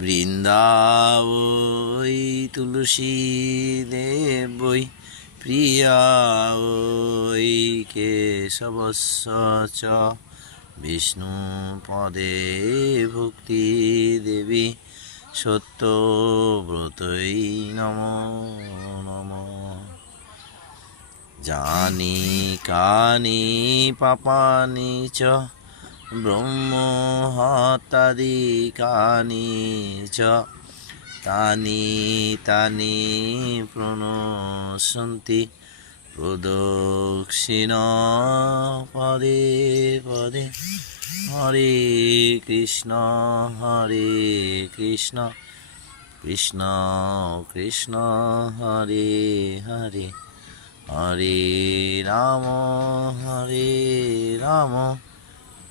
বৃন্দাবই তুলসী দেবই প্রিয়া, ওই কেশবস্য চ বিষ্ণু পদে ভক্তি দেবী, সত্যব্রতই নম নম। জানি কানি পাপানি চ ব্রহ্ম হত্যাদিকানি চ। তানি তানি প্রণশন্তি প্রদক্ষিণ পদে পদে। হরে কৃষ্ণ হরে কৃষ্ণ কৃষ্ণ কৃষ্ণ, হরে হরে। হরে রাম হরে রাম।